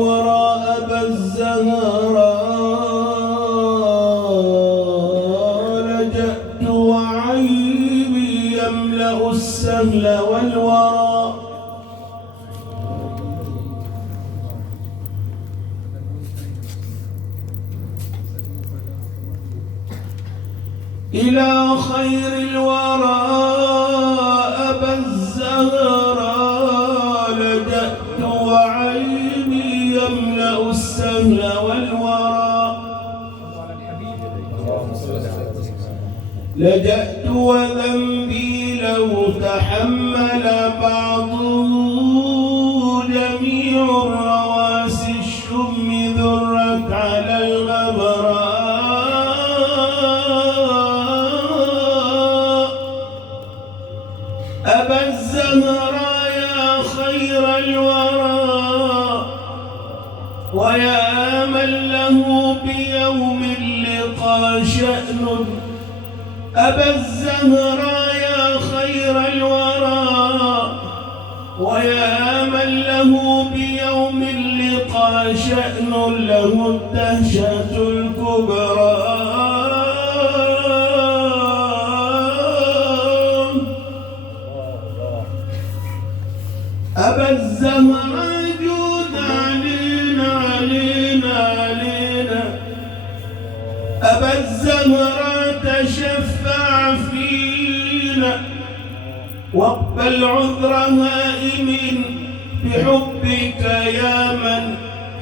وراء أبا الزهراء لجأت وعيبي يملأ السهل والورى إلى خير الورى أبا الزهراء لجأت وعيني يملأ السهل والورى لجأت وذنبي لو تحمل بعضه جميع الرواسي الشم ذرت على الغبراء أبا الزهراء يا خير الورى ويا من له بيوم اللقاء شأن أبا الزهراء يا خير الورى ويا من له بيوم اللقاء شأن له الدهشة الكبرى أبا الزهراء جود علينا أبا الزهراء تشفع فينا واقبل عذر هائم بحبك يا من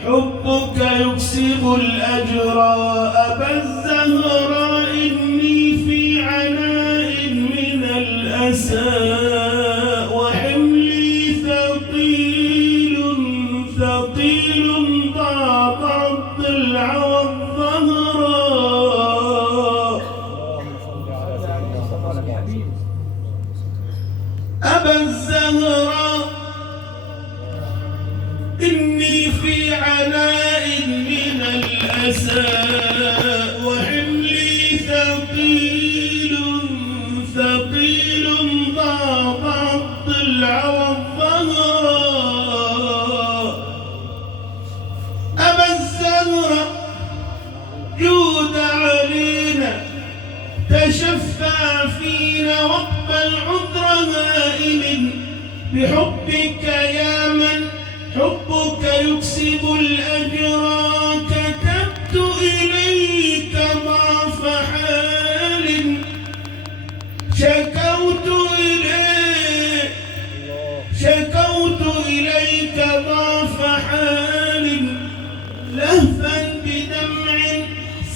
حبك يكسب الأجر أبا الزهراء إني في عناء من الأسى ثقيل ضاق الضلع والظهراء أبا الزهراء إني في عناء من الأسى وحملي ثقيل ضاق الضلع والظهراء جود علينا تشفع فينا واقبل عذر هائل بحبك يا من حبك يكسب الأجر كتبت إليك ضعف حال شكوت إليك ضعف حال لهفا بدمع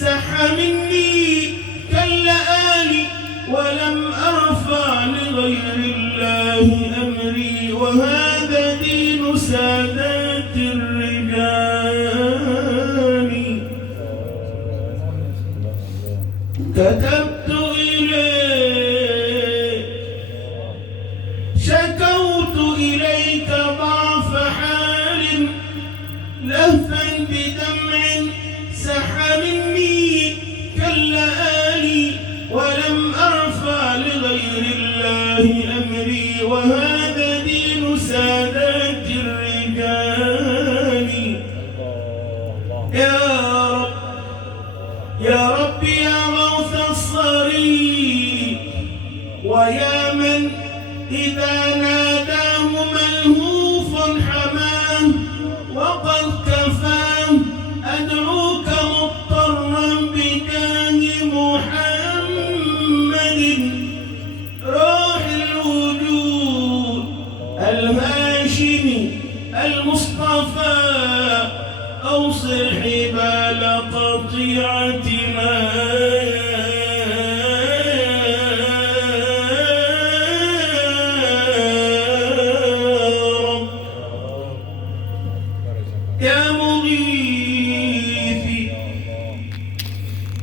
سح مني كاللآل ولم أرفع لغير الله أمري وهذا دين سادات الرجال كتبت إليك شكوت إليك ضعف حال لهفا بدمع سح مني كاللآل ولم أرفع لغير الله أمري وهذا دين سادات الرجال يا رب يا غوث الصريح ويا من إذا ناداه ملهوف حماه وقد كفاه أدعوك مضطرا بجاه محمد روح الوجود الهاشمي المصطفى أوصل حبال قطيعتنا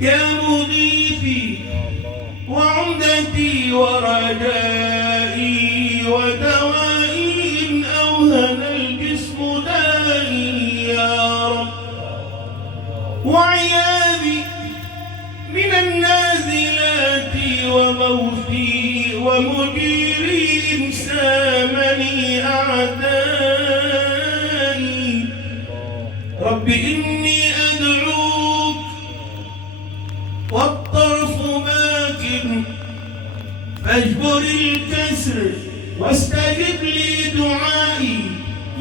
يا مغيثي وعمدتي ورجائي ودوائي إن أوهن الجسم دائي يا رب وعياذي من النازلات وغوثي ومجيري إن سامني أعدائي رب إني أدعوك والطرف باكٍ فاجبر الكسر واستجب لي دعائي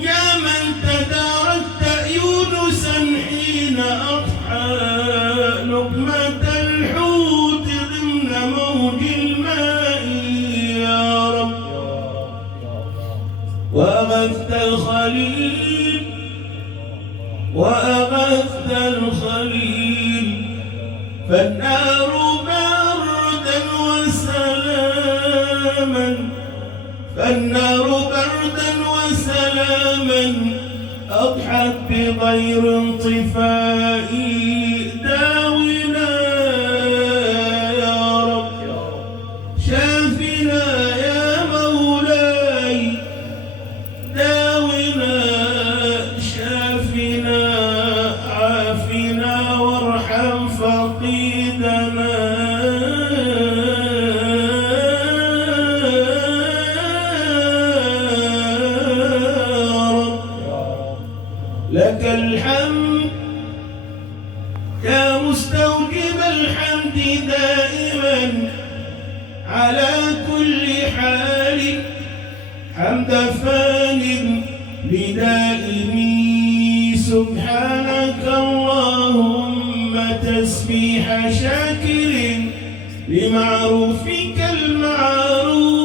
يا من تداركت يونسا حين أضحى لقمة الحوت ضمن موج الماء يا رب وأغثت الخليل فالنار بردا وسلاما أضحت بغير انطفائي داونا يا رب شافنا يا مولاي داونا شافنا عافنا وارحم فقيدنا لك الحمد يا مستوجب الحمد دائما على كل حال حمد فان بدائمي سبحانك اللهم تسبيح شاكر لمعروفك المعروف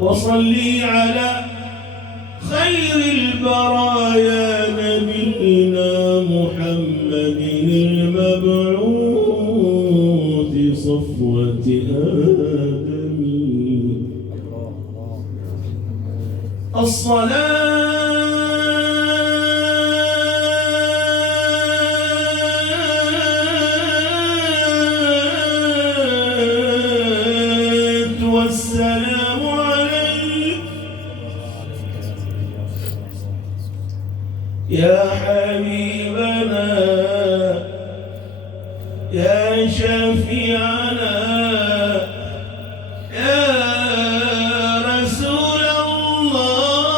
وصلي على خير البرايا نبينا محمد المبعوث صفوة آدم الصلاة والسلام يا حبيبنا يا شفيعنا يا رسول الله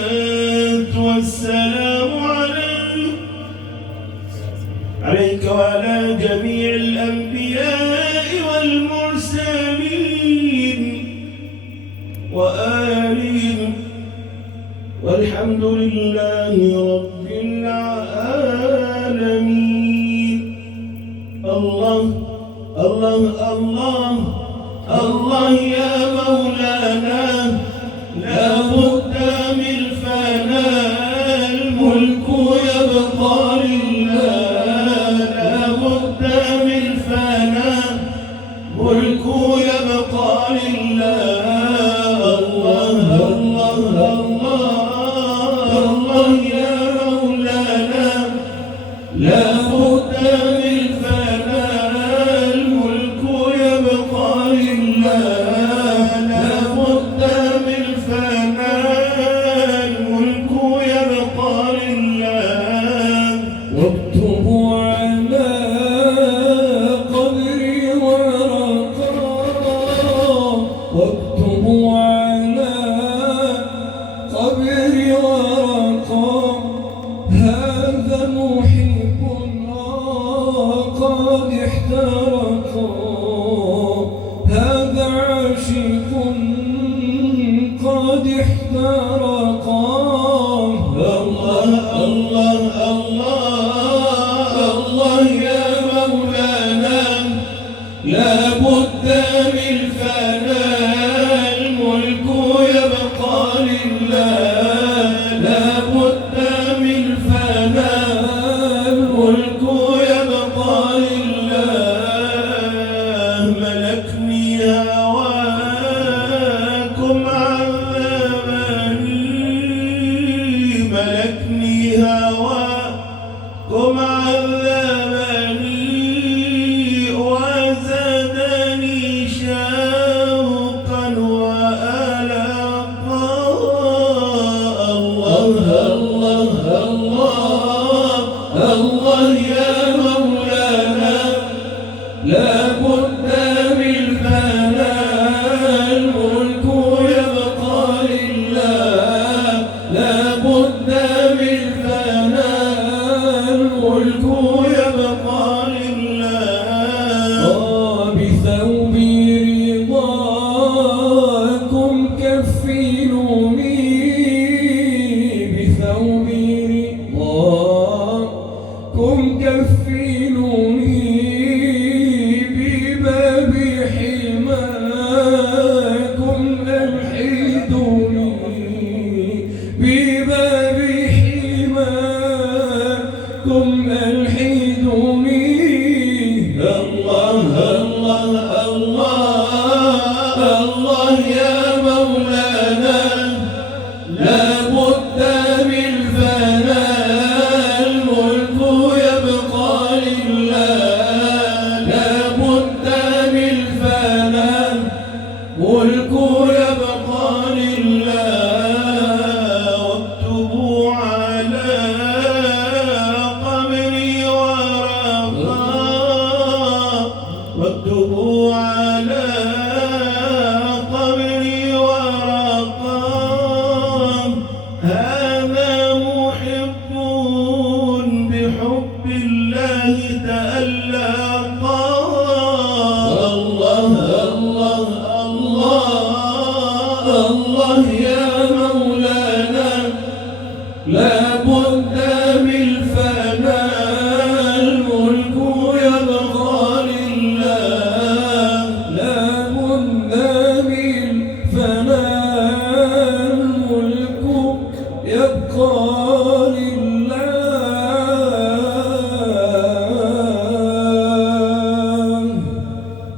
الصلاة والسلام عليك وعلى جميع الأنبياء والمرسلين وآلهم والحمد لله رب العالمين. الله الله الله الله يا مولانا لا بد من فناء الملك يبقى لله ملك يبقى لله الله الله الله الله يا مولانا لا بد من فناء الملك يبقى لله لا بد من فناء الملك يبقى لله واكتبوا على واكتبوا على قبري ورقا هذا محب قد احترق هذا عاشق قد احترق الله الله الله الله يا مولانا لا بد من فناء الملك يبقى لله لا بد من فناء الملك يبقى لله ملكني هواكم عذبني ملكني هواكم كن